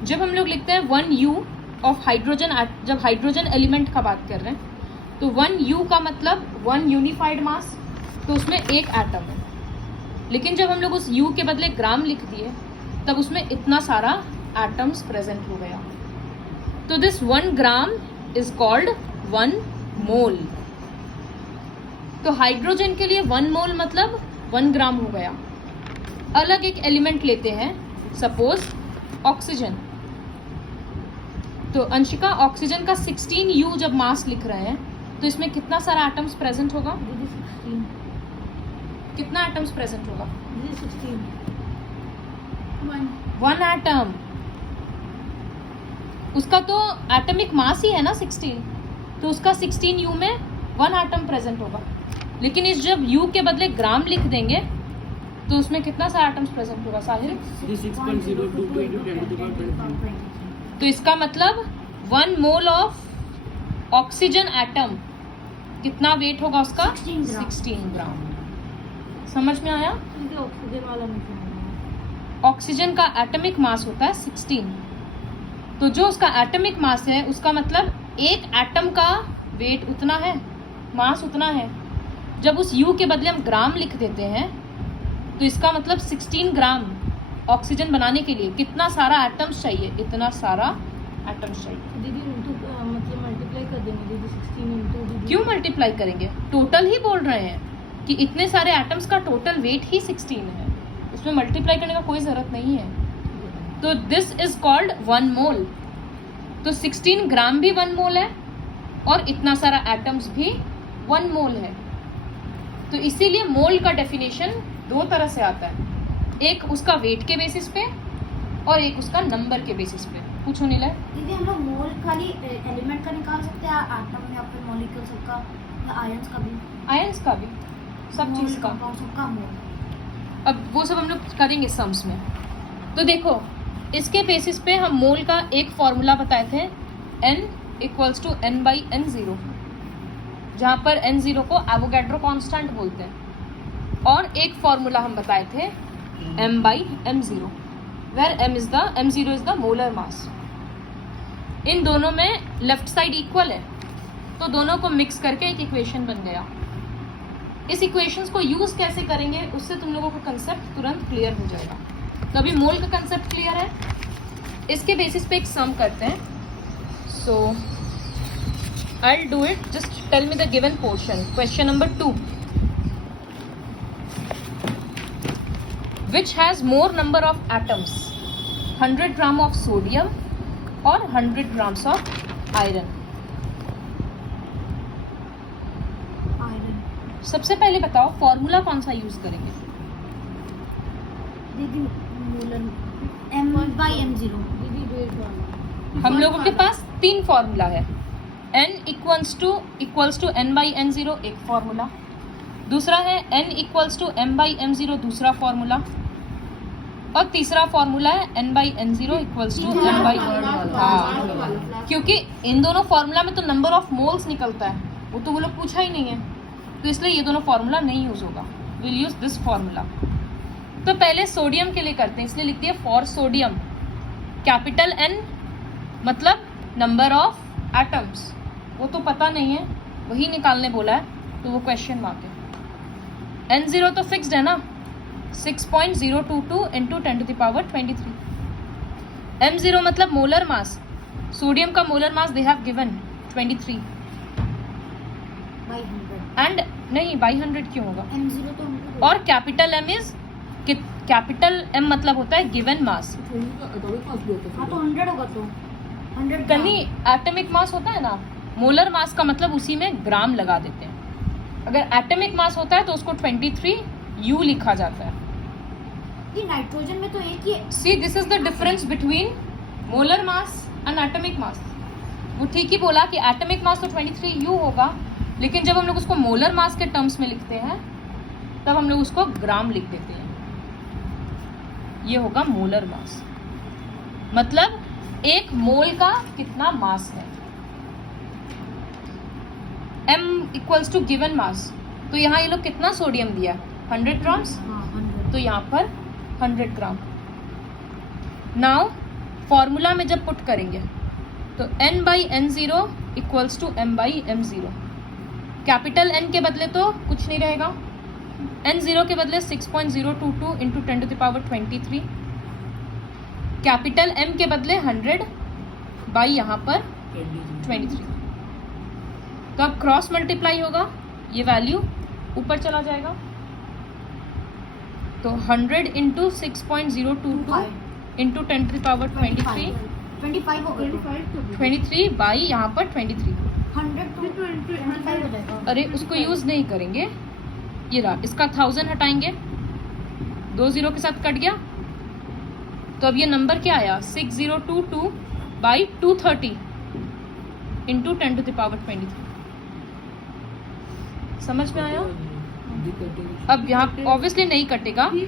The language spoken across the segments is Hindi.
जब हम लोग लिखते हैं 1 U ऑफ हाइड्रोजन, जब हाइड्रोजन एलिमेंट का बात कर रहे हैं तो 1 U का मतलब 1 यूनिफाइड मास, तो उसमें एक एटम है। लेकिन जब हम लोग उस U के बदले ग्राम लिख दिए तब उसमें इतना सारा एटम्स प्रेजेंट हो गया। तो दिस 1 ग्राम इज कॉल्ड 1 मोल। तो हाइड्रोजन के लिए 1 मोल मतलब 1 ग्राम हो गया। अलग एक एलिमेंट लेते हैं, सपोज ऑक्सीजन। तो अंशिका, ऑक्सीजन का 16 U जब मास लिख रहे हैं तो इसमें कितना सारा एटम्स प्रेजेंट होगा? 16। कितना एटम्स प्रेजेंट होगा? 16। 1 एटम। उसका तो एटमिक मास ही है ना 16, तो उसका 16 U में 1 एटम प्रेजेंट होगा। लेकिन इस जब U के बदले ग्राम लिख देंगे तो उसमें कितना सारा एटम्स प्रेजेंट होगा साहिल? 6.022 × 10⁻23। तो इसका मतलब 1 मोल ऑफ ऑक्सीजन एटम कितना वेट होगा उसका? 16 ग्राम। समझ में आया? ऑक्सीजन वाला नहीं। ऑक्सीजन का एटमिक मास होता है 16। तो जो उसका एटमिक मास है उसका मतलब एक एटम का वेट उतना है, मास उतना है। जब उस U के बदले हम ग्राम लिख देते हैं तो इसका मतलब 16 ग्राम ऑक्सीजन बनाने के लिए कितना सारा एटम्स चाहिए? इतना सारा एटम्स चाहिए। दीदी मतलब मल्टीप्लाई कर देंगे दीदी 16 क्यों मल्टीप्लाई करेंगे? टोटल ही बोल रहे हैं कि इतने सारे एटम्स का टोटल वेट ही 16 है, उसमें मल्टीप्लाई करने का कोई जरूरत नहीं है। तो दिस इज कॉल्ड 1 मोल। तो 16 ग्राम भी 1 मोल है और इतना सारा एटम्स भी 1 मोल है। तो इसीलिए मोल का डेफिनेशन 2 तरह से आता है, एक उसका वेट के बेसिस पे और एक उसका नंबर के बेसिस पे। पूछो नीला। दीदी हम लोग मोल खाली एलिमेंट का निकाल सकते हैं, एटम या फिर मॉलिक्यूल सबका, या आयंस का भी? आयंस का भी, सब चीज का। सबका मोल। अब वो सब हम लोग करेंगे सम्स में। तो देखो, इसके बेसिस पे हम मोल का एक फॉर्मूला बताए थे, N = N/N0, जहाँ पर N0 को एवोगैड्रो कांस्टेंट बोलते हैं। और एक फॉर्मूला हम बताए थे M/M0, where M0 is the molar mass. इन दोनों में लेफ्ट साइड इक्वल है, तो दोनों को मिक्स करके एक इक्वेशन बन गया। इस इक्वेशंस को यूज कैसे करेंगे उससे तुम लोगों का कंसेप्ट तुरंत क्लियर हो जाएगा। तो अभी मोल का कंसेप्ट क्लियर है, इसके बेसिस पे एक सम करते हैं। So I will do it, just tell me the given portion. Question number 2, which has more number of atoms, 100 gram of sodium और 100 grams of iron? आयरन। सबसे पहले बताओ फॉर्मूला कौन सा यूज करेंगे? दीदी मोलर M/M0। दीदी वेट वाला। हम लोगों के पास 3 फॉर्मूला है। N = N/N0 एक फॉर्मूला, दूसरा है N = M/M0 दूसरा फॉर्मूला, और तीसरा फॉर्मूला है N/N0 = M/, हाँ, क्योंकि इन दोनों फॉर्मूला में तो नंबर ऑफ मोल्स निकलता है, वो तो वो लोग पूछा ही नहीं है, तो इसलिए ये दोनों फॉर्मूला नहीं यूज होगा। Will use this formula. तो पहले सोडियम के लिए करते हैं, इसलिए लिखते हैं फॉर सोडियम कैपिटल N मतलब नंबर ऑफ एटम्स, वो तो पता नहीं है, वही निकालने बोला है, तो वो क्वेश्चन मार्क है। N0 तो फिक्स्ड है ना, 6.022 × 10⁻23। M0 मतलब मोलर मास, सोडियम का molar mass they have given 23 and नहीं बाई 100 क्यों होगा? M0 तो हमको और capital M is, capital M मतलब होता है गिवन मास। हाँ तो 100 होगा, तो 100 कहीं एटमिक मास होता है ना, मोलर मास का मतलब उसी में ग्राम लगा देते हैं। अगर एटमिक मास होता है तो उसको 23 U लिखा जाता है। ये नाइट्रोजन में तो एक ही है। See this is the difference between molar mass and atomic mass. वो ठीक ही बोला कि एटमिक मास तो 23 U होगा, लेकिन जब हम लोग उसको मोलर मास के टर्म्स में लिखते हैं तब हम लोग उसको ग्राम लिख देते हैं। ये होगा मोलर मास, मतलब एक मोल का कितना मास है। M = गिवन मास, तो यहाँ ये लोग कितना सोडियम दिया? 100 ग्राम्स, हाँ 100। तो यहाँ पर 100 ग्राम। नाउ फॉर्मूला में जब पुट करेंगे तो n/n0 equals to m/m0। Capital N के बदले तो कुछ नहीं रहेगा, n0 के बदले 6.022 इंटू 10⁻23, कैपिटल M के बदले 100 बाई यहाँ पर 23। तो अब क्रॉस मल्टीप्लाई होगा, ये वैल्यू ऊपर चला जाएगा, तो 100 इंटू 6.022 इंटू 10⁻23 25 हो गया। 23 बाई यहाँ पर 23। 100 to 25 हो जाएगा। अरे उसको यूज नहीं करेंगे, ये रहा, इसका 1000 हटाएंगे, 2 0 के साथ कट गया, तो अब ये नंबर क्या आया 6022 बाई 230 इंटू 10⁻23। समझ में आया? अब यहाँ ऑब्वियसली नहीं कटेगा, ये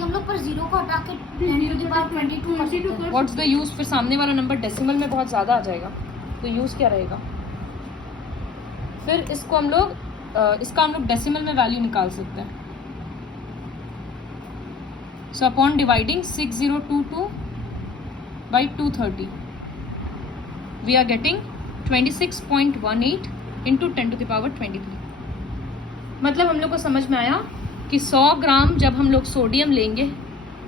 हम लोग पर 0 को हटा के 10⁻22 कर सकते हैं। What's the use? फिर सामने वाला नंबर डेसिमल में बहुत ज़्यादा आ जाएगा, तो यूज़ क्या रहेगा? फिर इसको हम लोग इसका हम लोग डेसिमल में वैल्यू निकाल सकते हैं। So upon dividing 6022 by 230 we are getting 26.18 into 10⁻23। मतलब हम लोग को समझ में आया कि 100 ग्राम जब हम लोग सोडियम लेंगे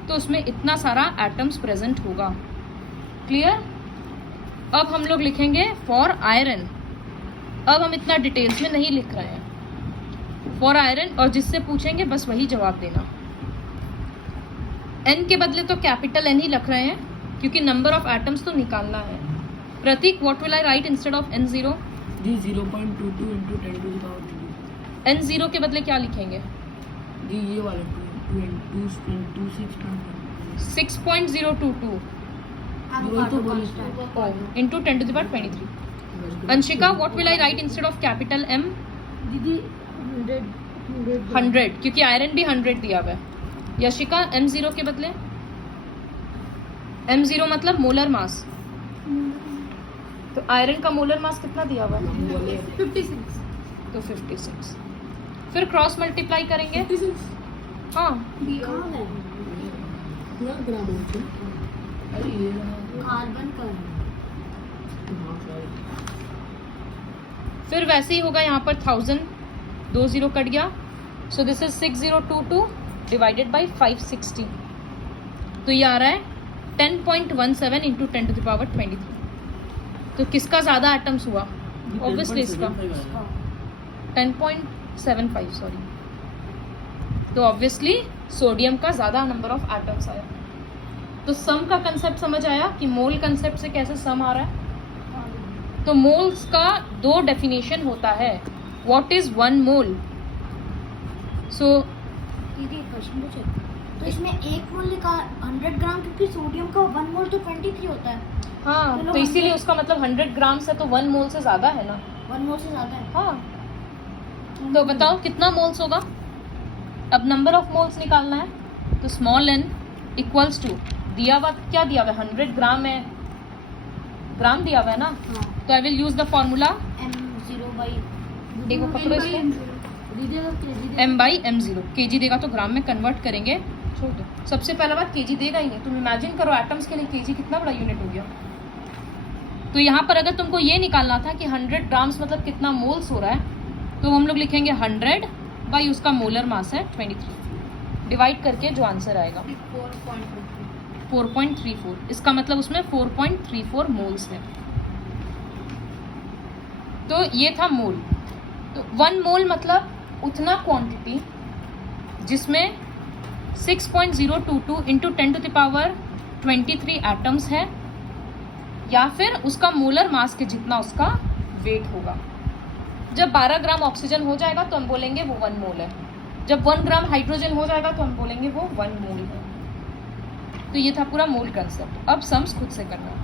तो उसमें इतना सारा एटम्स प्रेजेंट होगा। क्लियर? अब हम लोग लिखेंगे फॉर आयरन। अब हम इतना डिटेल्स में नहीं लिख रहे हैं, फॉर आयरन, और जिससे पूछेंगे बस वही जवाब देना। n के बदले तो कैपिटल N ही रख रहे हैं क्योंकि नंबर ऑफ एटम्स तो निकालना है। Prateek, what will I write instead of n0? जी 0.22 इंटू 10⁻23। n0 के बदले क्या लिखेंगे? जी ये वाला 6.022 into 10⁻23। Anshika, what will I write instead of capital M? दीदी 100, क्योंकि आयरन भी 100 दिया हुआ है। यशिका, m0 के बदले? m0 मतलब मोलर मास, तो आयरन का मोलर मास कितना दिया हुआ है? 56। तो 56। फिर क्रॉस मल्टीप्लाई करेंगे। हाँ, कार्बन का फिर वैसे ही होगा यहाँ पर 1000, 2 0 कट गया, so this is 6022 divided by 560, तो ये आ रहा है 10.17 इंटू 10⁻23। तो किसका ज़्यादा एटम्स हुआ? ऑब्वियसली इसका 10.75, सॉरी। तो ऑब्वियसली सोडियम का ज़्यादा नंबर ऑफ एटम्स आया। तो सम का कंसेप्ट समझ आया कि मोल कंसेप्ट से कैसे सम आ रहा है। तो मोल्स का 2 डेफिनेशन होता है। व्हाट इज 1 मोल? सो दीदी एक क्वेश्चन पूछे, तो इसमें 1 मोल लिखा 100 ग्राम, क्योंकि सोडियम का 1 मोल तो 23 होता है। हाँ, तो इसीलिए उसका मतलब 100 ग्राम से तो 1 मोल से ज़्यादा है ना। 1 मोल से ज़्यादा है। हाँ, तो बताओ कितना मोल्स होगा? अब नंबर ऑफ मोल्स निकालना है, तो स्मॉल n इक्वल्स टू दिया हुआ, क्या दिया हुआ है? 100 ग्राम है, ग्राम दिया हुआ है ना, हाँ, तो I will use the formula m0 by देखो पकड़ो इसको, दीदी अगर केजी m/m0। केजी देगा तो ग्राम में कन्वर्ट करेंगे, छोड़ दो। सबसे पहला बात केजी देगा ही नहीं, तुम इमेजिन करो एटम्स के लिए केजी कितना बड़ा यूनिट हो गया। तो यहाँ पर अगर तुमको ये निकालना था कि 100 ग्राम्स मतलब कितना मोल्स हो रहा है, तो हम लोग लिखेंगे 100 बाई उसका मोलर मास है 23, डिवाइड करके जो आंसर आएगा 4.34। इसका मतलब उसमें 4.34 मोल्स है। तो ये था मोल। तो 1 मोल मतलब उतना क्वांटिटी जिसमें 6.022 इंटू 10⁻23 एटम्स है, या फिर उसका मोलर मास के जितना उसका वेट होगा। जब 12 ग्राम ऑक्सीजन हो जाएगा तो हम बोलेंगे वो 1 मोल है। जब 1 ग्राम हाइड्रोजन हो जाएगा तो हम बोलेंगे वो 1 मोल है। तो ये था पूरा मोल कंसेप्ट। अब सम्स खुद से करना।